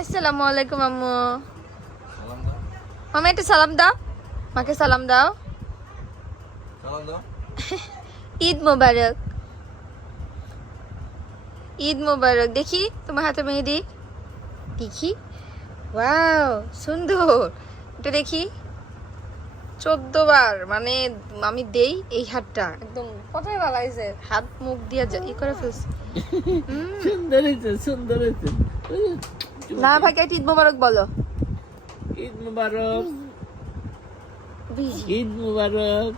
আসসালামু আলাইকুম আম্মু। মামা একটা সালাম দাও, মাকে সালাম দাও। ঈদ মোবারক, ঈদ মোবারক। দেখি তোমার হাতে মেহেদি, দেখি। ওয়াও সুন্দর, এটা দেখি। 14 বার মানে আমি দেই এই হাতটা একদম কতই ভালো হয়েছে। হাত মুখ দিয়ে ই করে ফেলছি। সুন্দর হয়েছে, সুন্দর হয়েছে। না ভাইকে ঈদ মোবারক বলো। ঈদ মুবারক, ঈদ মুবারক।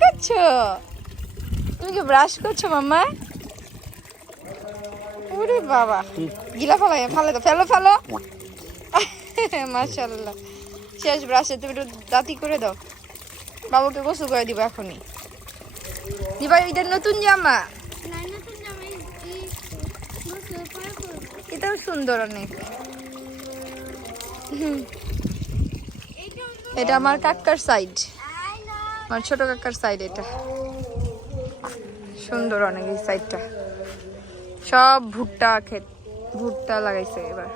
করছো তুমি কি ব্রাশ করছো মাম্মা? ওরে বাবা, গিলা ফেলো ফেলে দাও, ফেলো ফেলো। মাশাআল্লাহ, শেষ ব্রাশে। তুমি একটু দাঁতি করে দাও, বাবুকে গোসল করে দিব এখনই। দিবা ঈদের নতুন জামা, এটাও সুন্দর অনেক। এটা আমার কাকার সাইড, আমার ছোট কাকার সাইড। এটা সুন্দর অনেক, এই সাইডটা সব ভুট্টা ক্ষেত, ভুট্টা লাগাইছে এবার।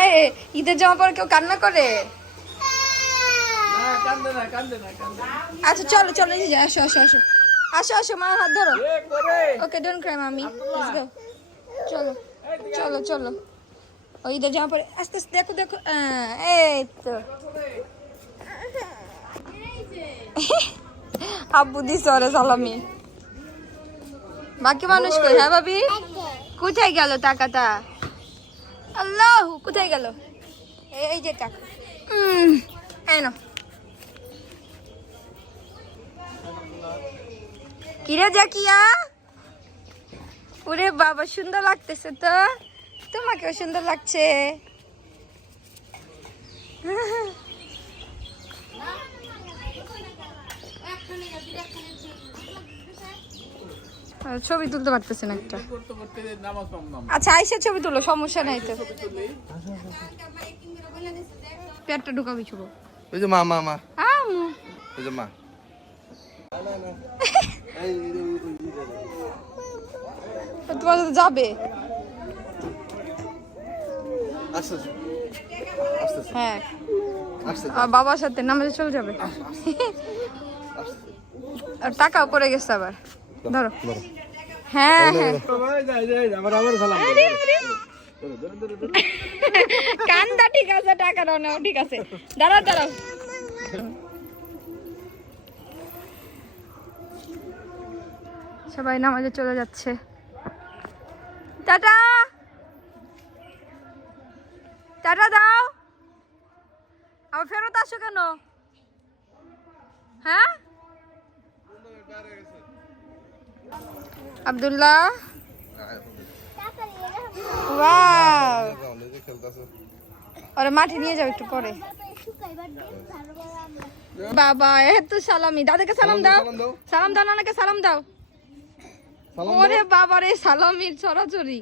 এই ঈদের জামা পরে কেউ কান্না করে? আচ্ছা চলো চলো, আসো আসো আসো আসো আসো, মার হাত ধরো। ওকে ডোন্ট ক্রাই মামি, লেটস গো। চলো চলো চলো, ওই ঈদের জামা পরে আস্তে আস্তে। দেখো দেখো, এই তো আব্বু দিছে ওরে সালামি। বাকি মানুষ কই? হ্যাঁ ভাবি, কোথায় গেল টাকাটা? আল্লাহ, কোথায় গেল? এই যে টাকা, এই নাও। কিরে জাকিয়া, ওরে বাবা সুন্দর লাগতেছে তো, তোমাকেও সুন্দর লাগছে। ছবি তুলতে পারতেছেন একটা? আচ্ছা আইসা ছবি তুলো, সমস্যা নাই তো। পেটটা ঢুকাবি ছবো। ওই যে মা মা মা, আমু ওই যে মা। তোমার সাথে যাবে? আস্তে আস্তে হ্যাঁ, আস্তে আর বাবার সাথে নামাজে চলে যাবে। আর টাকাও পড়ে গেছে আবার, ধরো। হ্যাঁ হ্যাঁ, কান্দা ঠিক আছে, টাকা দাও, নাও ঠিক আছে। দাঁড়াও দাঁড়াও, সবাই নামাজে চলে যাচ্ছে। টাটা টাটা দাও। আবার ফেরত আসো কেন? হ্যাঁ আব্দুল্লাহ, ওয়াও, ওরে মাঠে নিয়ে যাও একটু পরে। বাবা এত সালামি, দাদাকে সালাম দাও, সালাম দাও, নানাকে সালাম দাও। ওরে বাবা রে, সালামির ছড়াছড়ি।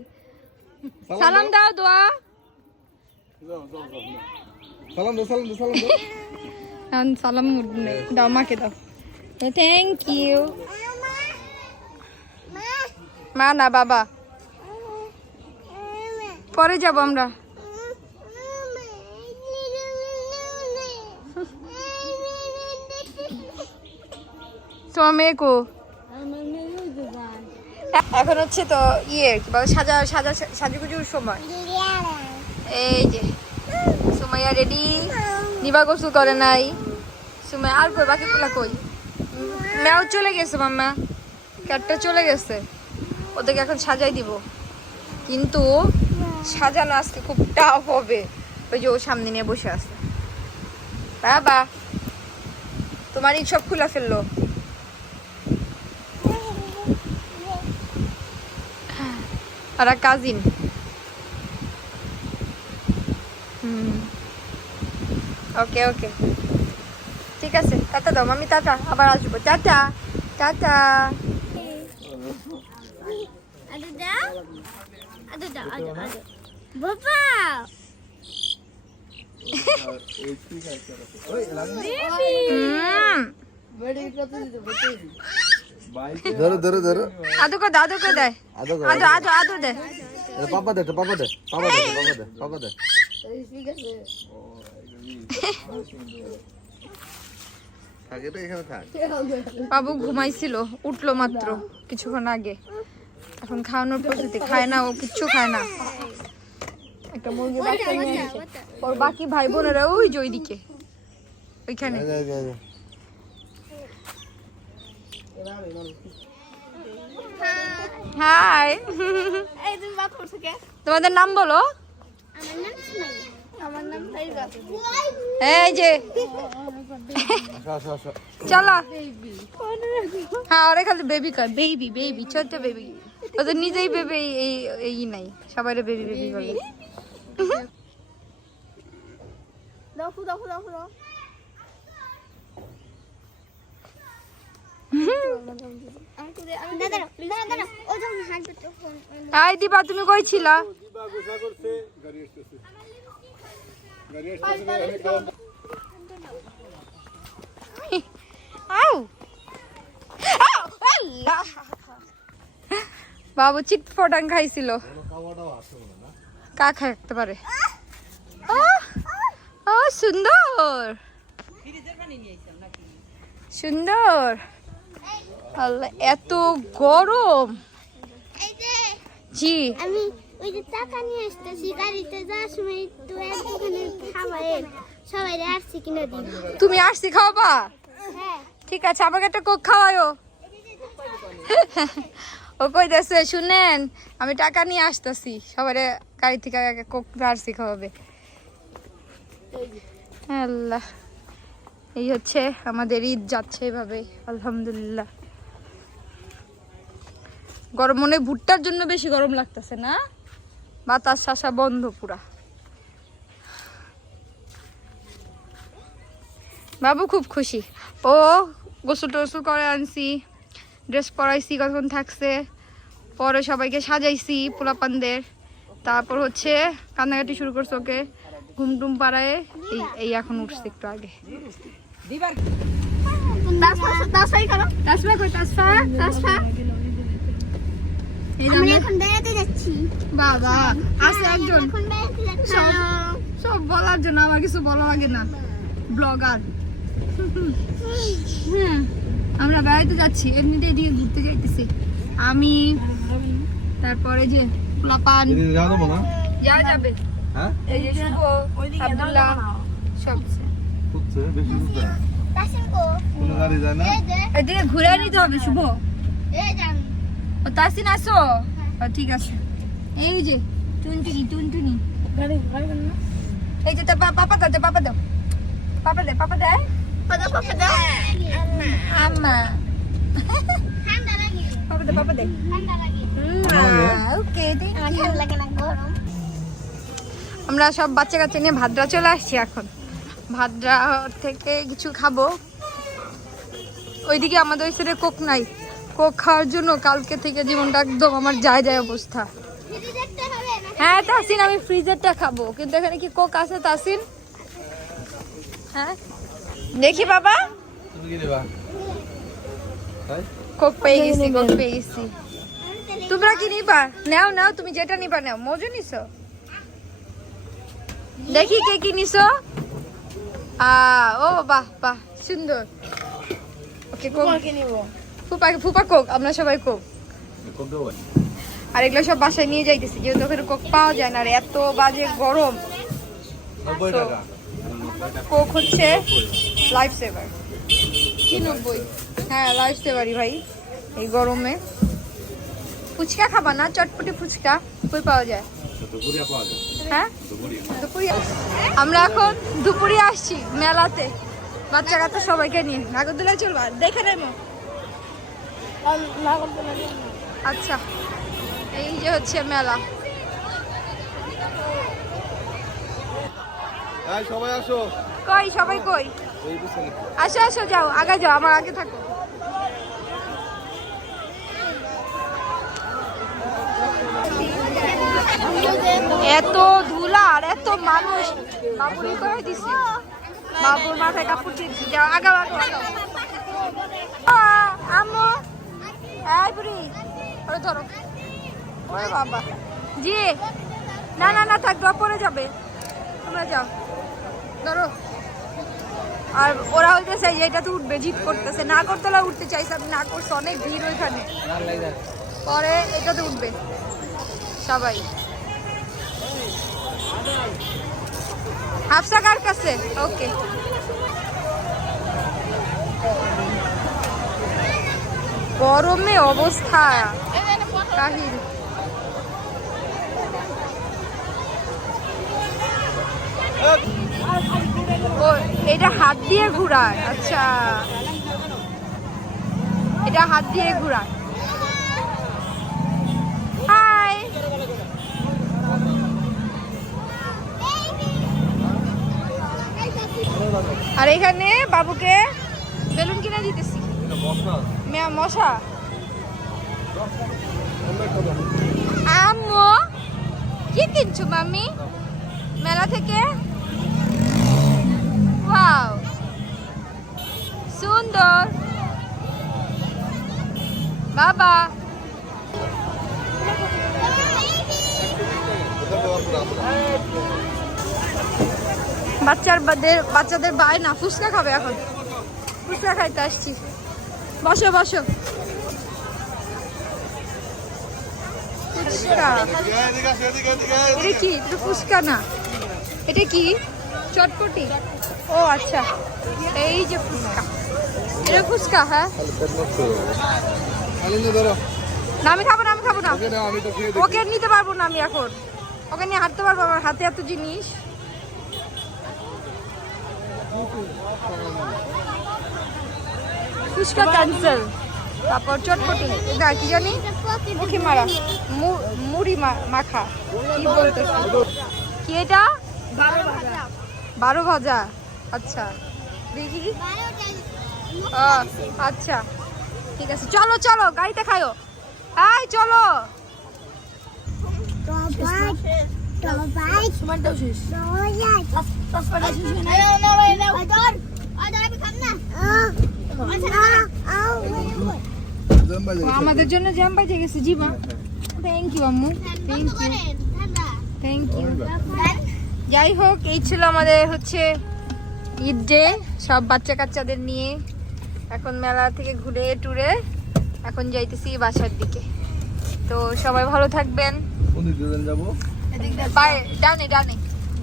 সালাম দাও, দোয়া। সালাম দাও, সালাম দাও, সালাম দাও। সালাম নেই, দাও মাকে দাও। Thank you. মা না বাবা, পরে যাব আমরা। তোমার মেয়ে কো? এখন হচ্ছে তো ইয়ে কি বলে, সাজা সাজা সাজুগুজুর সময়। এই যে সুমাইয়া রেডি, নিবা গোসল করে নাই। সুমাইয়া আর কই, বাকি পোলা কই? মেয়াও চলে গেছে, মাম্মা ক্যাটটা চলে গেছে। ওদেরকে এখন সাজাই দিব, কিন্তু সাজানো আজকে খুব টাফ হবে। ওই যে ও সামনে নিয়ে বসে আছে। বাবা তোমার এই সব খুলে ফেললো। আর কাজিন, ওকে ওকে ঠিক আছে। টাটা দাও মামি, টাটা, আবার আসবো। Tata tata. ধরো ধরো ধরো আদু করে দে আদো আদু দে পাপা দে পাপা দে থাকে তো এখানে থাক বাবু ঘুমাইছিল, উঠলো মাত্র কিছুক্ষণ আগে। এখন খাওয়ানোর প্রস্তুতি, খায় না, ও কিচ্ছু খায় না। একটা মুরগি বাচ্চা নিয়ে আসছে। ওর বাকি ভাই বোনেরা ওই যে ওইদিকে, ওইখানে। হাই, তোমাদের নাম বলো। এই যে চলো, হ্যাঁ ওরা খালি বেবি কর, বেবি ছোট্ট বেবি। ওদের নিজেই বেবি এই নাই, সবাই বেবি বলে। এই দিবা, তুমি কই ছিলা? বাবু চিট ফটাং খাইছিল, কা খাইতে পারে। ও সুন্দর সুন্দর, আল্লাহ এত গরম। জি আমি ওই যে টাকা নিয়ে আসতেছি, গাড়িতে যাওয়ার সময় একটু একটুখানি খাওয়াই সবাই আসছি কিনে দিন। তুমি আসছি খাওয়াবা? হ্যাঁ ঠিক আছে, আমাকে একটা কোক খাওয়ায়ও। ও কইতেছে শুনেন, আমি টাকা নিয়ে আসতেছি, সবাই গাড়ি থেকে কোক আসছি খাওয়াবে। আল্লাহ, এই হচ্ছে আমাদের ঈদ যাচ্ছে এভাবে, আলহামদুলিল্লাহ। গরম মনে ভুট্টার জন্য বেশি গরম লাগতেছে না, বাতাস শাসা বন্ধ পুরা। বাবু খুব খুশি, ও গোসল টোসল করে আনছি, ড্রেস পরাইছি, কতক্ষণ থাকছে, পরে সবাইকে সাজাইছি পোলাপানদের, তারপর হচ্ছে কান্নাকাটি শুরু করছে, ওকে ঘুম টুম পাড়ায় এই এখন উঠছে একটু আগে। এখন বেড়াতে যাচ্ছি। বাবা আছে একজন, এখন বেড়াতে যাচ্ছি। সব বলার জন্য আমার কিছু বলা লাগে না, ব্লগার। হ্যাঁ, আমরা বেড়াইতে যাচ্ছি, এমনিতে এদিকে ঘুরতে যাইতেছি আমি, তারপরে যে পোলাপান যাওয়া যাবে, এই যে শুভ, আব্দুল্লাহ, সব তাসিম কো? এই যে, এদিকে ঘুরে নিতে হবে। শুভ এই যে আমি। ও তাসিন আসো, ঠিক আছে। এই যে টুনটুনি এই যে, পাপা দাও, পাপা দাও, পাপা দে পাদা আম্মা, ঠান্ডা লাগে। পাপা দে। ঠান্ডা লাগে। ওকে, আমার ঠান্ডা লাগে না, গরম। আমরা সব বাচ্চা কাচ্চা নিয়ে ভাদ্রা চলে আসছি। এখন ভাদ্রা থেকে কিছু খাবো। ওইদিকে আমাদের ওই সাইডে কোক নাই, কোক খাওয়ার জন্য কালকে থেকে জীবনটা একদম আমার যায় অবস্থা। ফ্রিজেরটা হবে না? হ্যাঁ তাসিন, আমি ফ্রিজেরটা খাবো, কিন্তু এখানে কি কোক আছে তাসিন? হ্যাঁ দেখি বাবা, কোক পেয়ে গেছি। তোমরা কি নিবা? নাও, তুমি যেটা নিবা নাও। মজু নিছো? দেখি কে কি নিছো। ও বাহ সুন্দর। ওকে, কোক ফুপা কোক, আমরা সবাই কোক। আর এগুলো সব বাসায় নিয়ে যাইতেছি, যেহেতু ওখানে কোক পাওয়া যায় না, আর এত বাজে গরম। কোক হচ্ছে লাইফ সেভার। কি 90? হ্যাঁ লাইফ সেভারই ভাই এই গরমে। ফুচকা খাবা না? চটপটি ফুচকা কই পাওয়া যায়? হ্যাঁ দুপুরিয়া। আমরা এখন দুপুরিয়া আসছি মেলাতে, বাচ্চা কাচ্চা সবাইকে নিয়ে। নাগরদোলায় চলবা? দেখে নেবো। আচ্ছা, এই যে হচ্ছে মেলা। সবাই আসো। কই সবাই কই? আসো যাও, আগে যাও, আমার আগে থাকো। এত ধুলা আর এত মানুষ, বাবুরি করে দিছি, বাবুর মাথায় কাপড় দিচ্ছি। যাও আগাও। আম্মু এই বুড়ি ওরে ধরো ওরে বাবা জি না না না থাক ড্রপ পরে যাবে তোমরা যাও ধরো আর ওরা হইতেছে এটা তো উঠবে জিদ করতেছে না করতে হলে উঠতে চাইছে আমি না করছে অনেক ভিড় ওইখানে পরে এটাতে উঠবে সবাই হাফসা কার কাছে ওকে গরমে অবস্থা কাহিল ও এটা হাত দিয়ে ঘুরায় আচ্ছা এটা হাত দিয়ে ঘুরায় হাই আর এখানে বাবুকে বেলুন কিনে দিতেছি মশা আম্মু কি কিনছো মাম্মি মেলা থেকে ওয়াও সুন্দর বাবা বাচ্চাদের বায়না ফুচকা খাবে এখন ফুচকা খাইতে আসছি বসো বসো ফুচকা এটা কি এটা ফুচকা না এটা কি চটপটি ও আচ্ছা এই যে ফুচকা এটা ফুচকা হ্যাঁ না আমি খাবো না ওকে নিতে পারবো না আমি এখন ওকে নিয়ে হাঁটতে পারবো আমার হাতে এত জিনিস ফুচকা ক্যান্সেল তারপর চটপটি না কি জানি মুখে মারা মুড়ি মাখা কি বলতেছে কি এটা 12 ভাজা আচ্ছা দেখি আচ্ছা ঠিক আছে চলো চলো গাড়িতে খায়ো এই চলো আমাদের জন্য জ্যাম পাইতে গেছে জি মা থ্যাংক ইউ আম্মু থ্যাংক ইউ যাই হোক এই ছিল আমাদের হচ্ছে ঈদ ডে সব বাচ্চা কাচ্চাদের নিয়ে এখন মেলা থেকে ঘুরে টুরে এখন যাইতেছি বাসার দিকে তো সবাই ভালো থাকবেন ডানে ডানে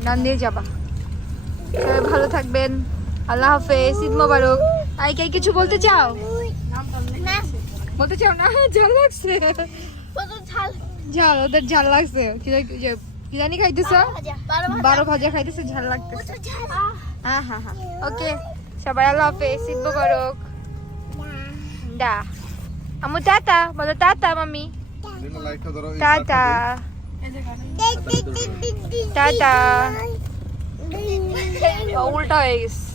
ডান দিয়ে যাবা সবাই ভালো থাকবেন আল্লাহ হাফেজ ঈদ মোবারক আইকাই কিছু বলতে চাও বলতে চাও না ঝাল লাগছে ঝাল ওদের ঝাল লাগছে কি জানি খাইতেছ 12 ভাজা খাইতেছে ঝাল লাগতেছে হ্যাঁ হ্যাঁ হ্যাঁ ওকে সবাই আল্লাহ হাফেজ ঈদ মোবারক দা আমু টাটা বলো টাটা মাম্মি টাটা টাটা উল্টা হয়ে গেছে